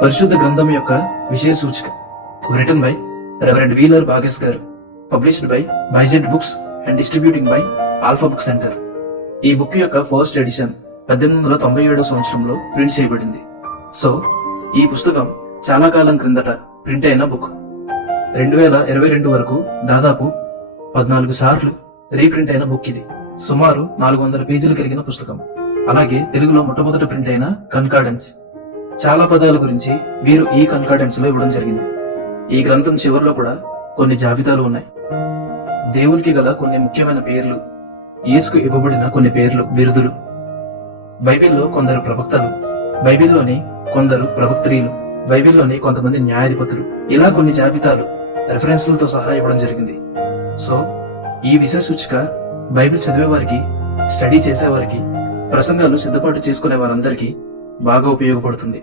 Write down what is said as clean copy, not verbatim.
పరిశుద్ధ గ్రంథం యొక్క విషయ సూచిక. Written by reverend Wheeler Boggess గారు. పబ్లిష్డ్ బై బైజెట్ books and distributing by alpha book center. ఈ బుక్ యొక్క ఫస్ట్ ఎడిషన్ 1897 సంవత్సరంలో ప్రింట్ చేయబడింది. సో ఈ పుస్తకం చాలా కాలం క్రిందట ప్రింట్ అయిన బుక్. 2022 వరకు దాదాపు 14 సార్లు రీప్రింట్ అయిన బుక్ ఇది. సుమారు 400 పేజీలు కలిగిన పుస్తకం. అలాగే తెలుగులో మొట్టమొదట ప్రింట్ అయిన కన్కార్డెన్స్. చాలా పదాల గురించి వీరు ఈ కన్కార్డెన్స్ లో ఇవ్వడం జరిగింది. ఈ గ్రంథం చివరిలో కూడా కొన్ని జాబితాలు ఉన్నాయి. దేవునికి గల కొన్ని ముఖ్యమైన పేర్లు, యేసుకు ఇవ్వబడిన కొన్ని పేర్లు, బిరుదులు, బైబిల్లో కొందరు ప్రవక్తలు, బైబిల్లోని కొందరు ప్రవక్త్రీలు, బైబిల్లోని కొంతమంది న్యాయాధిపతులు, ఇలా కొన్ని జాబితాలు రెఫరెన్స్లతో సహా ఇవ్వడం జరిగింది. సో ఈ విషయ సూచిక బైబిల్ చదివే వారికి, స్టడీ చేసేవారికి, ప్రసంగాలు సిద్ధపాటు చేసుకునే వారందరికీ బాగా ఉపయోగపడుతుంది.